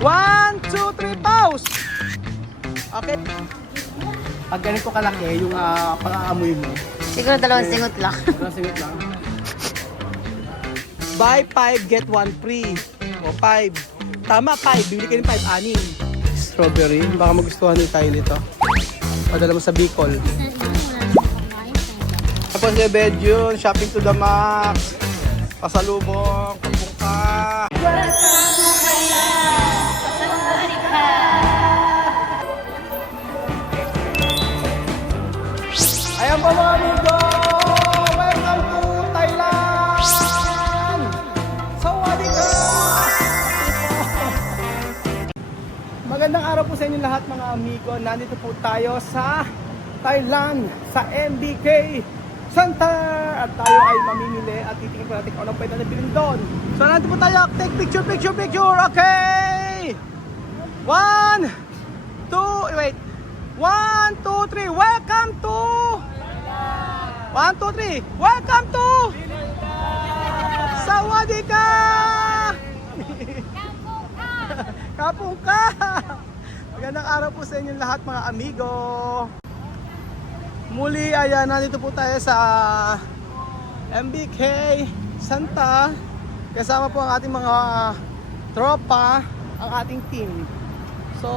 1, 2, 3, pause! Okay. Pag ganito kalaki, yung pang-aamoy mo. Siguro dalawang singot lang. Dalawang singot lang. Buy 5, get 1 free. O 5. Tama, 5. Bibili ka ng 5, 6. Strawberry. Baka magustuhan din tayo nito. Padala mo sa Bicol. Tapos yung bed yun. Shopping to the max. Pasalubong. Pagbuka. Ayan po mga amigo! Welcome to Thailand! Sawadee ka! Magandang araw po sa inyo lahat mga amigo. Nandito po tayo sa Thailand, sa MBK Center! At tayo ay mamimili at titingin po natin kung anong pwede na bilhin doon. So nandito po tayo. Take picture, picture, picture! Okay! 1, 2, wait! 1, 2, 3, welcome to 1, 2, 3, welcome to Sawadee ka! Kapong ka! Magandang araw po sa inyo lahat mga amigo. Muli ayan, nandito po tayo sa MBK Santa. Kasama po ang ating mga tropa, ang ating team. So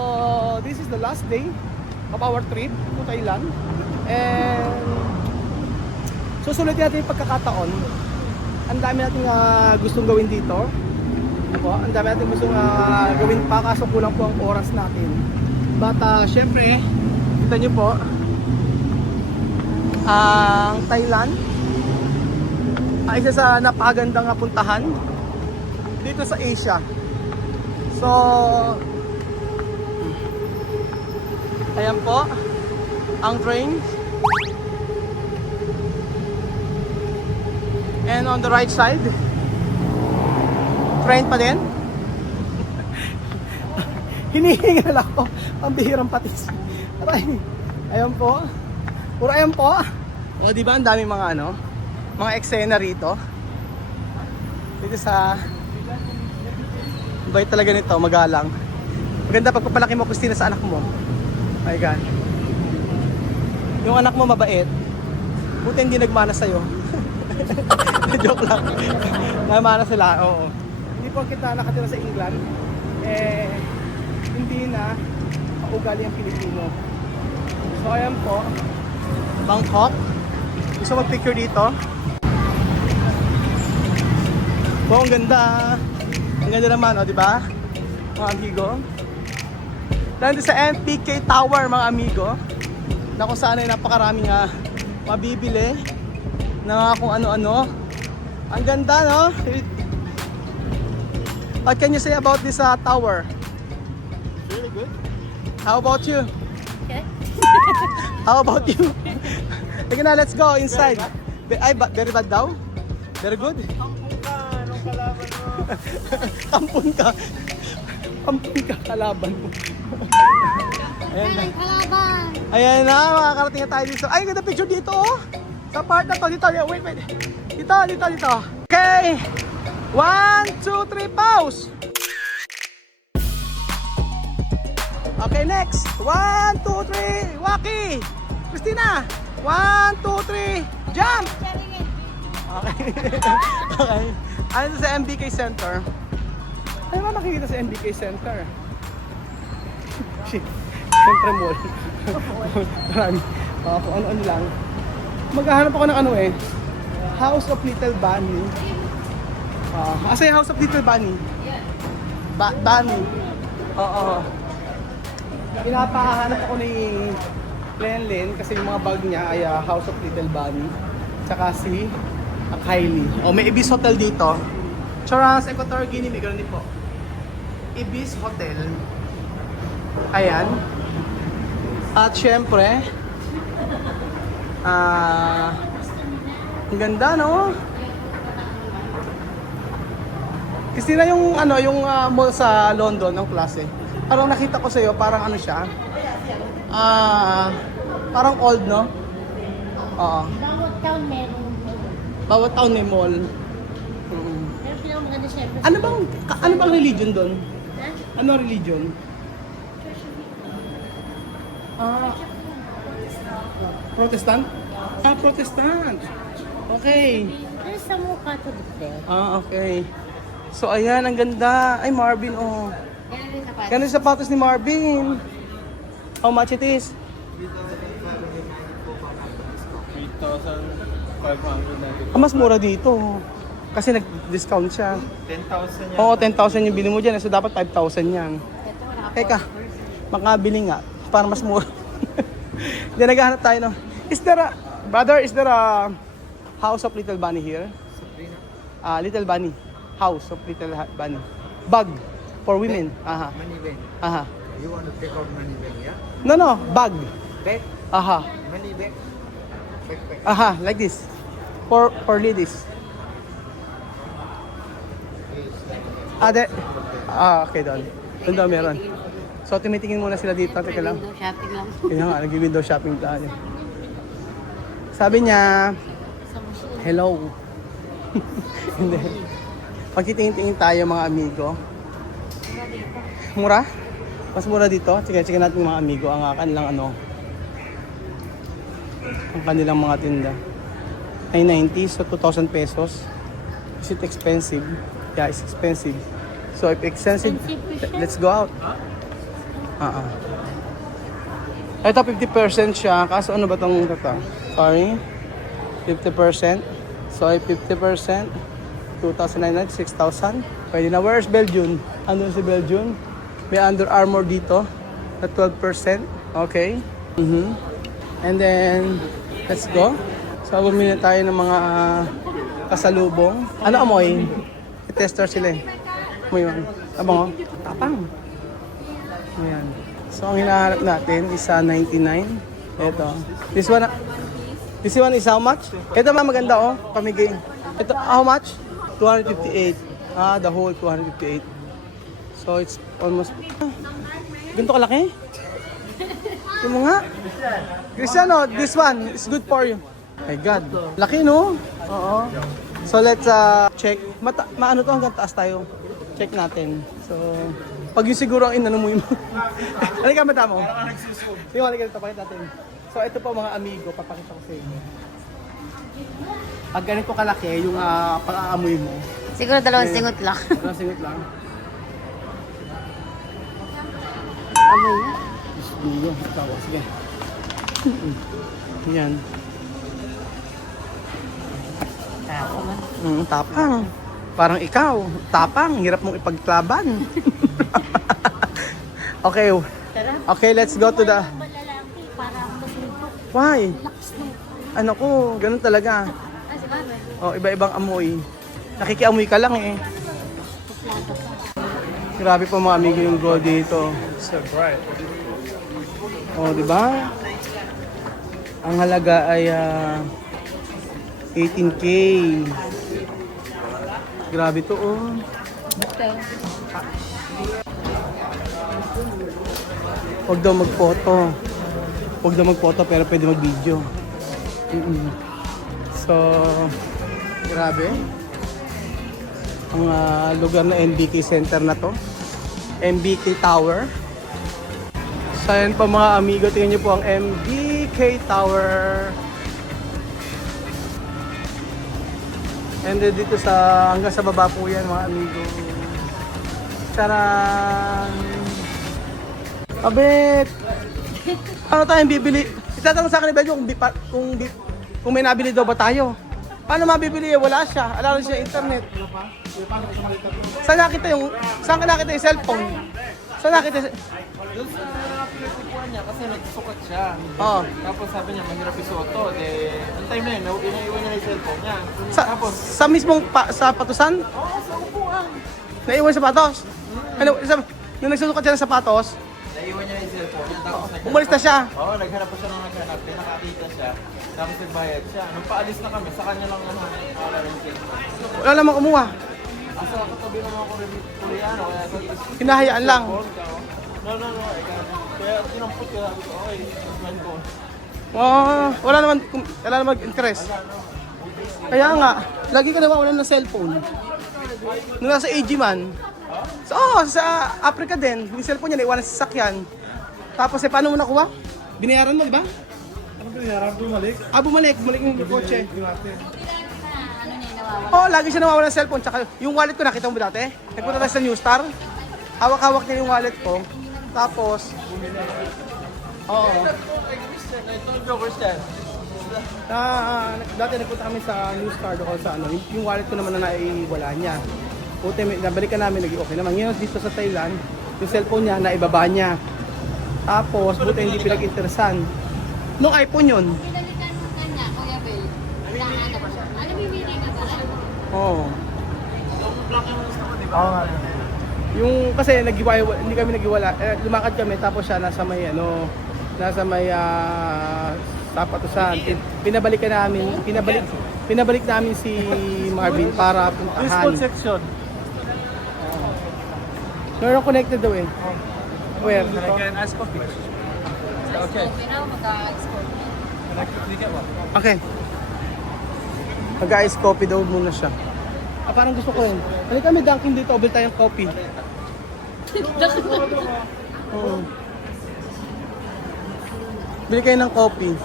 this is the last day of our trip to Thailand. And susulitin natin yung pagkakataon. Ang dami natin gustong gawin dito. Ang dami natin gustong gawin pa, kaso kulang po ang oras natin. But syempre, kita nyo po, ang Thailand ay isa sa napakagandang puntahan dito sa Asia. So ayan po ang train. And on the right side, train pa din. Hinihingal ako. Ang bihirang patis. Aray. Ayan po. Puro ayan po. O diba ang dami mga mga eksena rito. Dito sa bait talaga nito, magalang. Maganda pagpapalaki mo, Christina, sa anak mo. My God. Yung anak mo mabait. Buti hindi nagmana sa'yo. Joke lang. Namana sila, oo. Hindi po kita nakatira sa England, hindi na paugali ang Pilipino. So ayan po, Bangkok. Gusto mag-picture dito. Po, ang ganda. Ang ganda naman, o, diba? Mga amigo. Nandito sa MBK Tower mga amigo, na kung saan ay napakaraming mabibili na kung ano-ano. Ang ganda, no? What can you say about this tower? Really good. How about you? Okay. How about you? Sige na, let's go inside. Ay, very bad daw? Very good? Kampung ka, anong kalaban mo? Kampun ka. Kampun ka, kalaban mo. Ayan na. Kalaban! Ayan na, makakarating na tayo dito. Ay, ganda picture dito, oh. Sa part na to, dito. Wait. Dito. Okay. 1, 2, 3, pause. Okay, next. 1, 2, 3, Waki. Christina. 1, 2, 3, jump. Okay. Okay. Ano sa MBK Center? Ano ba makikita sa MBK Center? Siyempre mall. Marami. Kung ano-ano lang. Maghahanap ako ng House of Little Bunny. Asa yung House of Little Bunny? Bunny. Oo. Pinapahanap ako ni Lenlen kasi yung mga bag niya ay House of Little Bunny. Tsaka si Kylie. May Ibis Hotel dito. Charles Equator Guinea, may ganun din po. Ibis Hotel. Ayan. At syempre, ang ganda, no? Kasi na yung mall sa London, ng klase. Parang nakita ko sa iyo, parang siya. Parang old, no? Oo. Bawat town meron. Bawat town may mall. Pero pinakamaganda syempre. Ano bang religion doon? Ha? Ano religion? Ah, Protestant? Ah, Protestant. Okay. Ano sa mukha to dito? Ah, okay. So, ayan, ang ganda. Ay, Marvin, oh. Ganun din sapatos. Ganda yung sapatos ni Marvin. How much it is? 3,500 na ito. Ah, mas mura dito. Kasi nag-discount siya. 10,000 yan. Oo, 10,000 yung bili mo dyan. So, dapat 5,000 yan. Ito, Teka, makabili nga. Para mas mura. Hindi, naghahanap tayo, no? Is there a, brother, is there a house of little bunny here? Little bunny. House of little bunny. Bag for women. Aha. Money bank. Aha. You want to take out money bank, yeah? No, bag. Bag? Aha. Money bank? Backpack. Aha, like this. For ladies. Okay, doon. Doon daw meron. So, tumitingin muna sila dito. Teka lang. window shopping lang. Kaya nga, nag-window shopping tayo. Sabi niya, Sa machine. hello. Hindi. Pagtitingin-tingin tayo mga amigo. Mura? Mas mura dito. Sige natin mga amigo. Ang kanilang ang kanilang mga tinda. 990 so 2,000 pesos. Is it expensive? Yeah, it's expensive. So if expensive, let's go out. Ito 50% siya. Kaso ano ba itong ito? Sorry. 50%. So if 50%, 2,900, 6,000. Pwede na. Where's Belgium? Andun si Belgium. May Under Armour dito na 12%. Okay. And then, let's go. So, bumili tayo ng mga kasalubong. Ano amoy? I-tester sila eh. Amoy yun. Abang oh. Tapang. Ayan. So, ang hinahanap natin is 99. Ito. This one is how much? Ito maganda oh. Pamigay. Ito, how much? 258. The whole 258. So, it's almost... Ganito kalaki? Yung mga... Cristiano, this one is good for you. My God. Laki, no? Oo. So, let's check. Maano to hanggang taas tayo. Check natin. So, pag yung siguro ang inanumoy mo. Halika, mata mo. Yung halika dito, pakita natin. So, ito po mga amigo, papakita ko sa inyo. Pag ganito kalaki, yung pang-aamoy mo. Siguro dalawang singot lang. Parang singot lang. Amoy na. Dulo, tawa. Sige. Yan. Ako man. Tapang. Parang ikaw. Tapang. Hirap mong ipagklaban. Okay. Tara. Okay, let's go to the... Malalaki para masuntok. Why? Lakas na. Ano ko, ganun talaga. Si Mama. Oh, iba-ibang amoy. Nakikiamoy ka lang eh. Tuklado pa. Grabe po mga amigo yung gold dito. So bright. Oh, di ba? Ang halaga ay 18K. Grabe to oh. Huwag daw magphoto. Huwag daw magphoto pero pwede mag-video. So, grabe. Ang lugar na MBK Center na to. MBK Tower. So, ayan po mga amigo. Tingnan nyo po ang MBK Tower. And then dito sa, hanggang sa baba po yan mga amigo. Charan! Abet! Ano tayong bibili? Itatanong sa akin ni Beljo kung may nabili daw ba tayo. Paano mabibili? Wala siya. Alam siya internet. Saan ka nakita yung cellphone? Saan nakita? Doon sa pinagkukuhan niya kasi nagsusukat siya. Oo. Tapos sabi niya mahirap isuoto. Ang time na yun, inaiwan niya yung cellphone niya. Tapos, Sa mismong sa patusan? oo, sa upuan. Naiwan sa sapatos? Ano, nung nagsusukat siya ng sapatos, Naiwan niya yung cellphone niya. Tapos umalis na siya. Oo, naghanap pa siya ng naghanap. Nakakita siya. Tapos nagbayad siya. Nung paalis na kami, sa kanya lang wala rin yung cellphone. Wala namang kumuha. Asa ako tabi naman ako rin Koreano. Kaya sabi ko, Hinahayaan lang. No. Kaya tinampot ko. Sabi ko, okay, man ko. Wala naman interest. Kaya nga, lagi ka nawawalan ng cellphone. Nung nasa AG man, So, sa Africa din, yung cellphone niya, naiwanan sa sasakyan. Tapos, paano mo nakuha? Binayaran mo, di ba? Ano ba yan? Bumalik? Bumalik yung kotse. Ano niya nawawala? Oo, lagi siya nawawala ng cellphone. Tsaka yung wallet ko, nakita mo ba dati? Nagpunta tayo sa New Star. Hawak-hawak niya yung wallet ko. Tapos, oo. Ito yung Joker's yan. Dati nagpunta kami sa New Star doon sa ano, yung wallet ko naman na naiwala niya. Puti, nabalikan namin, naging okay naman. Ngayon dito sa Thailand, yung cellphone niya, naibaba niya. Tapos, buti hindi pinag-interesan. Nung iPhone yun. Pinalitan mo kanya, Kuya Bel. Ano bibili ka ba? Oo. Oo nga. Yung kasi hindi kami nagiwala. Lumakad kami tapos siya nasa may sapatusan. Pinabalik namin si Marvin para puntahan. section. Meron connected daw eh. Where? Dito? ask coffee. Okay. Pero mag-export. Okay. Mag-ice coffee daw muna siya. Parang gusto ko rin. Halika kami Dunkin dito, obil tayong coffee. Oo. Bili kayo ng coffee.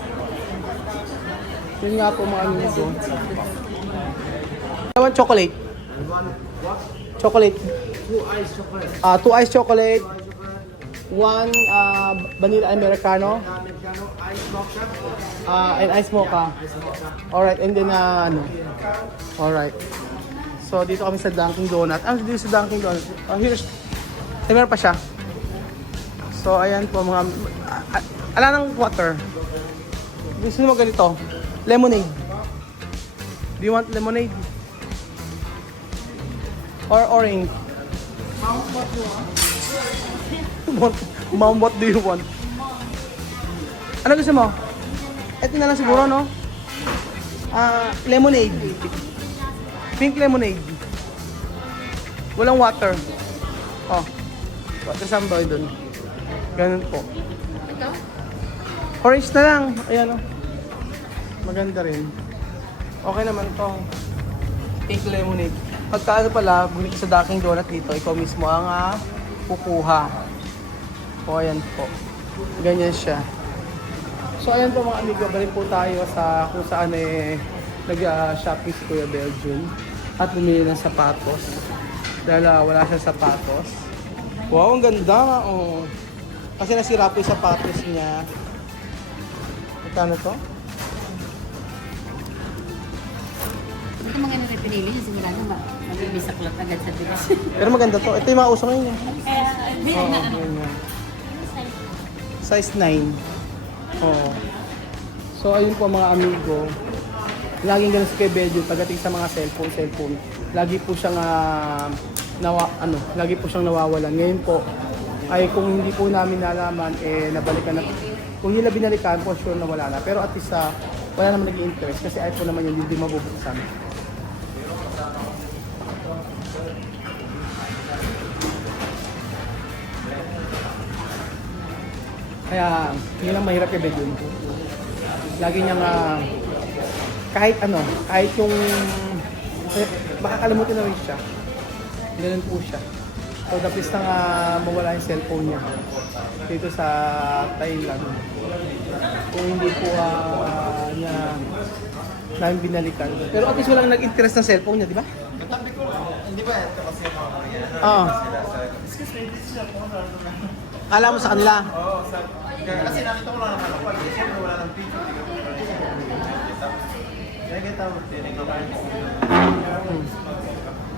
Yun nga po mga ano nito. I want chocolate. Chocolate. 2 ice chocolate. 1 vanilla americano. And ice mocha. Alright, and then alright. So dito kami sa Dunkin Donut. Dito sa Dunkin Donut. Here's meron pa siya. So ayan po mga ala ng water. Gusto mo ganito? Lemonade. Do you want lemonade? Or orange? Mom, what do you want? Ano gusto mo? Ito na lang siguro, no? Lemonade. Pink lemonade. Walang water. Oh. Water samboy dun. Ganun po. Ito? Orange na lang. Ayan, oh. Maganda rin. Okay naman to. Pink lemonade. Pagka pala, bumili ka sa Dunkin Donut dito, ikaw mismo ang kukuha. O, ayan po. Ganyan siya. So, ayan po mga amigo, balik po tayo sa kung saan nag-shopping si Kuya Belgium at bumili ng sapatos. Dahil wala siyang sapatos. Wow, ang ganda! Oh. Kasi nasira po yung sapatos niya. Magkano to? Ito mga nila pinili niya, sigurado mabibisaklot agad sa bilis. Pero maganda to. Ito yung mga uso ngayon. Kaya, bili Oo, na. ganyan. Size 9. Oo. So, ayun po mga amigo. Laging ganun si Kuya Belgium pagdating sa mga cellphone. Lagi po siyang lagi po siyang nawawalan. Ngayon po ay kung hindi po namin nalaman nabalikan na. Kung hindi na binalikan po sure na wala na. Pero at least wala naman naging interest kasi iPhone naman yun hindi mabubuksan. Kaya yun ang mahirap kay Belgium. Lagi niyang kahit yung makakalimutin na rin siya. Ganun po siya. So the best na mawala yung cellphone niya dito sa Thailand. Kung hindi po niya namin binalikan. Pero at least walang nag-interest ng cellphone niya, di ba? Katabi ko, hindi ba ito kasi yung mga yan? Oo. Excuse me, this is your phone. Kala mo sa kanila. Oo, kasi nakita ko lang naman ako. Siyempre wala ng picture. Kaya tawag din.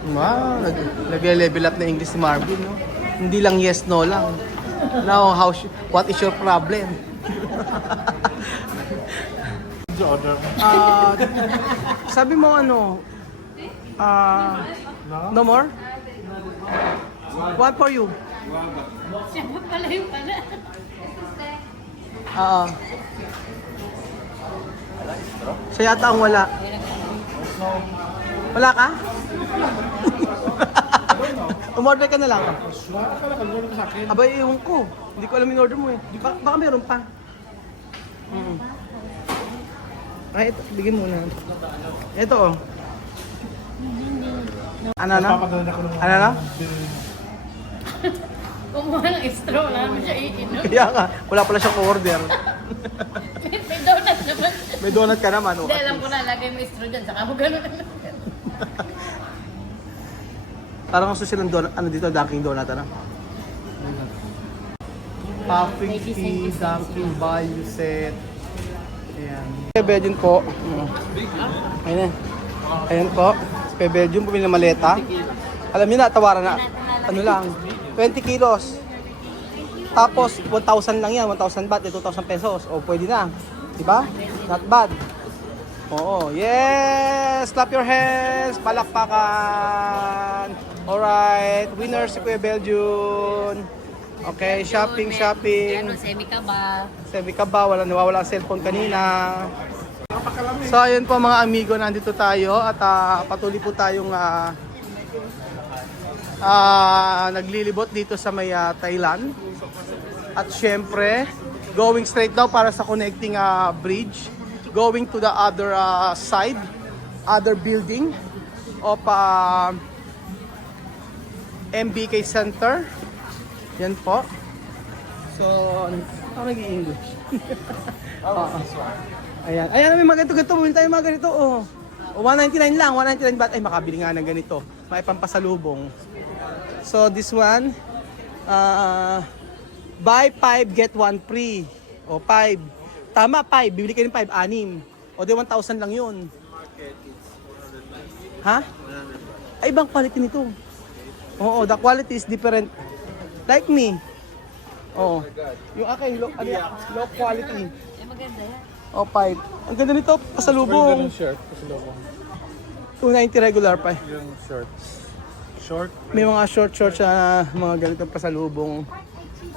Wow, nag-level up na English si Marvin, no? Hindi lang yes, no lang. Now, what is your problem? Sabi mo no more? What for you? Siya pa pala yung pala. Siya yata ang wala. Wala ka? Umorder ka na lang. Abay, ewan ko. Hindi ko alam yung order mo eh. Baka meron pa. Ay, ito. Bigyan mo na. Ito oh. Ano na? Ano na? Kumuha ng straw, wala naman siya iinom. Kaya nga, wala pala siyang order. May donut naman. May donut ka naman. Hindi, alam ko na, lagay mo straw dyan, saka mo gano'n. Parang gusto silang donut, ano dito, Dunkin' Donut, ano? Puffing tea, Dunkin' value set. Ayan. Belgium po. Ayan. Ayan po. Sa Belgium, bumili ng maleta. Alam niyo na, tawaran na. Ano lang, 20 kilos. Tapos, 1,000 lang yan. 1,000 baht, 2,000 pesos. O, pwede na. Diba? Not bad. Oo. Yes! Clap your hands! Palakpakan! Alright. Winner si Kuya Belgium. Okay, shopping. Ano, semi ka ba? Sabi ka ba, nawawala ang cellphone kanina. So ayun po mga amigo, nandito tayo at patuloy po tayong naglilibot dito sa may Thailand. At syempre, going straight daw para sa connecting bridge, going to the other side, other building of MBK Center. Yan po. So, ano nag-i-English? Ayan. Ayan, may mga ganito. Bumili tayo mga ganito. Oh. 199 lang. 199 baht. Ay, makabili nga ng ganito. May pampasalubong. So, this one, buy 5, get 1 free. O, 5. Tama, 5. Bibili kayo ng 5, 6. O, di 1,000 lang yun. Ha? Ay, ibang quality nito. Oo, the quality is different. Like me. Oo. Yung akin, low quality. Eh, maganda yan. O, 5. Ang ganda nito, pasalubong. Shirt. Pasalubong. 290 regular pa. Yung short. Short. May mga short na mga ganitong pasalubong.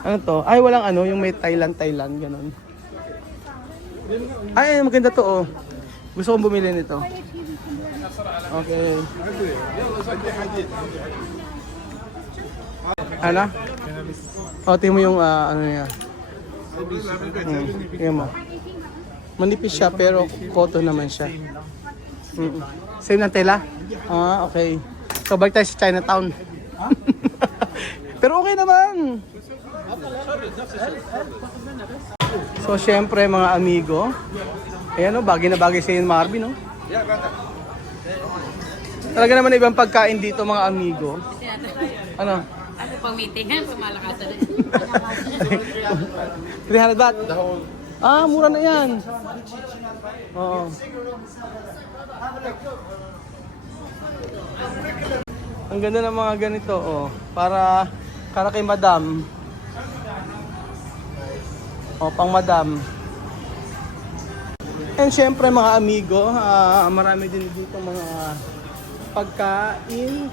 Ano to? Ay, walang ano, yung may Thailand, ganun. Ay, maganda to, oh. Gusto kong bumili nito. Okay. Ano? O, tingnan mo yung ano niya. Tingnan mo. Manipis siya pero cotton naman siya. Same ng tela? Ah, okay. So, balik tayo sa Chinatown. Pero okay naman. So, syempre mga amigo. Ayan o, bagay na bagay sa iyo Marvin, no? Talaga naman ibang pagkain dito mga amigo. Ano? Ano pang meeting? Pumalakasan na. 300 baht? Ah, mura na yan. Oo. Ang ganda ng mga ganito, oh. Para kay madam. O, pang madam. And syempre mga amigo, marami din dito mga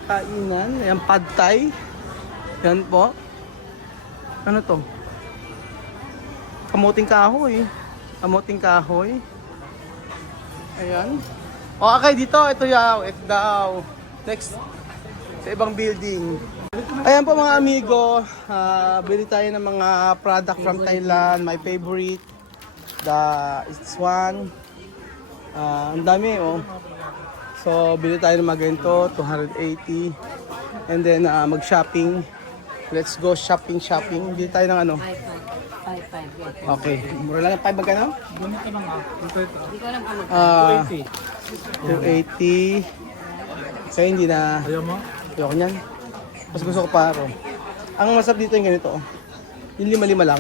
kainan. Ayan, pad thai. Yan po. Ano to? Kamuting kahoy. Kamuting kahoy. Ayan. O, okay, dito. Ito daw. Next. Sa ibang building. Ayan po mga amigo. Bili tayo ng mga product from Thailand. My favorite. It's one. Ang dami, oh. So, bili tayo ng mga ganito. 280. And then, mag-shopping. Let's go shopping. Bili tayo ng ano. 5. Okay. Mura lang yung 5 magkano? Hindi ko alam ano. 280. So, hindi na. Ayaw mo? Ayoko niyan. Mas gusto ko paro. Ang masarap dito yung ganito. Yung 5 lang.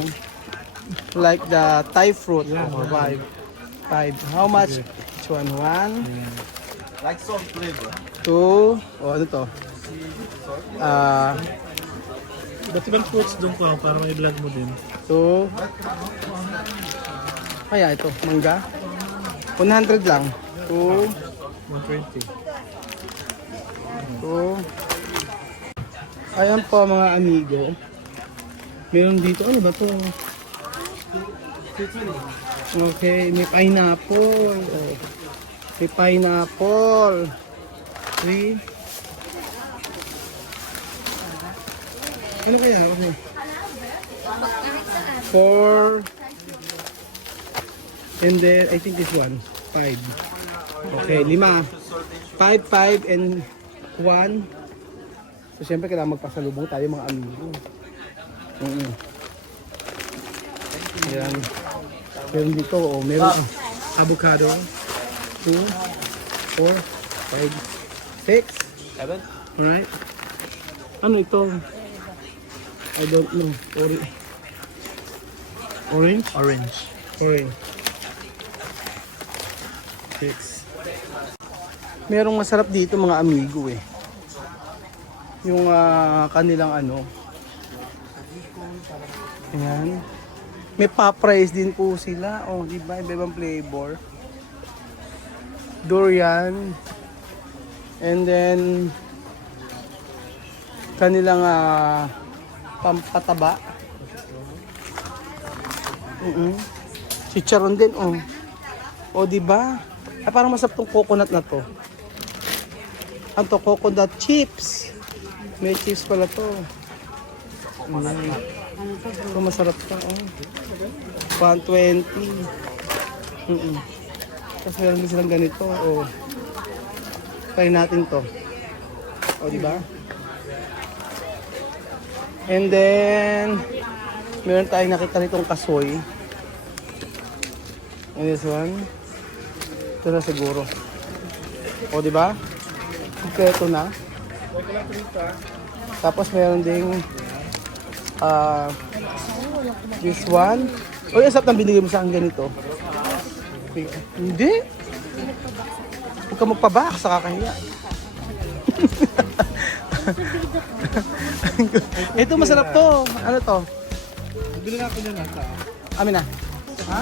Like the Thai fruit. 5. How much? Each one? 1. Like salt flavor. 2. O, ano to? Ba't ibang fruits doon ko para may vlog mo din? 2. Kaya ito, mangga. 100 lang. 2. 120. 2. Ayan po mga amigo. Meron dito, ano ba to? Okay, may pineapple. Oh. May pineapple. 3. Ano kaya? Okay. 4. And then, I think this one. 5. Okay, 5. 5 and 1. So syempre kailangan magpasalubong tayo mga amigo. Ayan. Meron dito, meron avocado. 2, 4, 5, 6. 7? Alright. Ano ito? I don't know. Orange? Orange. Orange. 6. Merong masarap dito mga amigo eh. Yung kanilang ano. Ayan. May pop rice din po sila. Oh, di ba? Iba-ibang flavor. Durian. And then kanilang pampataba. Chicharon din, oh. O, di ba? Ay, parang masarap tong coconut na to. Ano to? Coconut chips. May chips pala to. Ito masarap pa, oh. 120. Tapos meron din silang ganito, oh. Try natin to. O, di ba? And then meron tayong nakita nitong kasoy. And this one. Ito na siguro. O, di ba? Kompleto na. Tapos meron ding this one. O, yung sarap na binigay mo sa akin ganito. Hindi. Huwag ka magpabak sa kakahiya. Ito masarap to. Ano to? Bili na ako niya nasa. Amin na. Ha?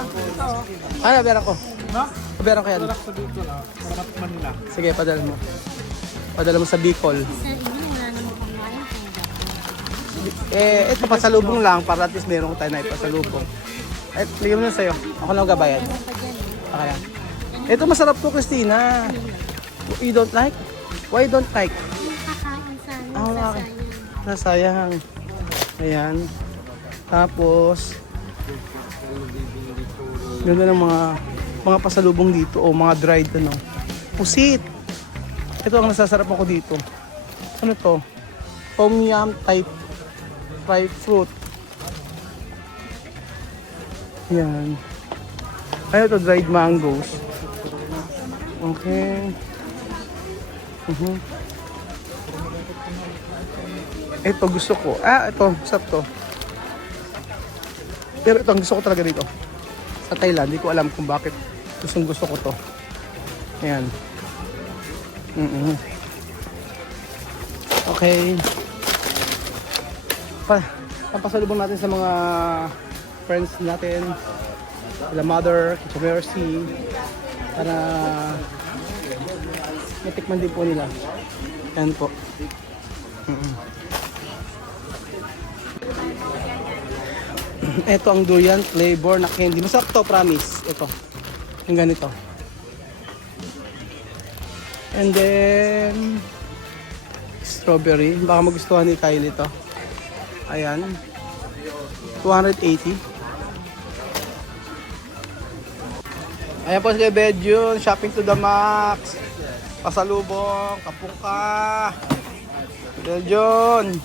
Ay, nabiyaran ko. No? Nabiyaran ko yan. Product sa dito na. Para Manila. Sige, padala mo. Padala mo sa Bicol. Sa inyo, wala namang panglain. Ito pasalubong lang para at least meron tayo na ipasalubong. Bigyan mo na sa'yo. Ako na magabayad. Okay. Ito masarap to, Christina. You don't like? Why you don't like? Nakakain sana. Ah, okay. Nasayang. Ayan. Tapos, ganda ng mga pasalubong dito o mga dried ano. Pusit. Ito ang nasasarap ako dito. Ano to? Tom yum type fried fruit. Yan. Ano to? Dried mangoes. Okay. Ito gusto ko. Ito. Sarap to. Pero ito ang gusto ko talaga dito. Sa Thailand, hindi ko alam kung bakit gusto ko to. Ayan. Okay. Pampasalubong natin sa mga friends natin. Sila Mother, Kito Mercy. Para matikman din po nila. Ayan po. Ito ang durian flavor na candy. Masarap to, promise. Ito. Yung ganito. And then strawberry. Baka magustuhan ni Kylie ito. Ayan. 280. Ayan po si Bedjun. Shopping to the max. Pasalubong. Kapungka. Bedjun.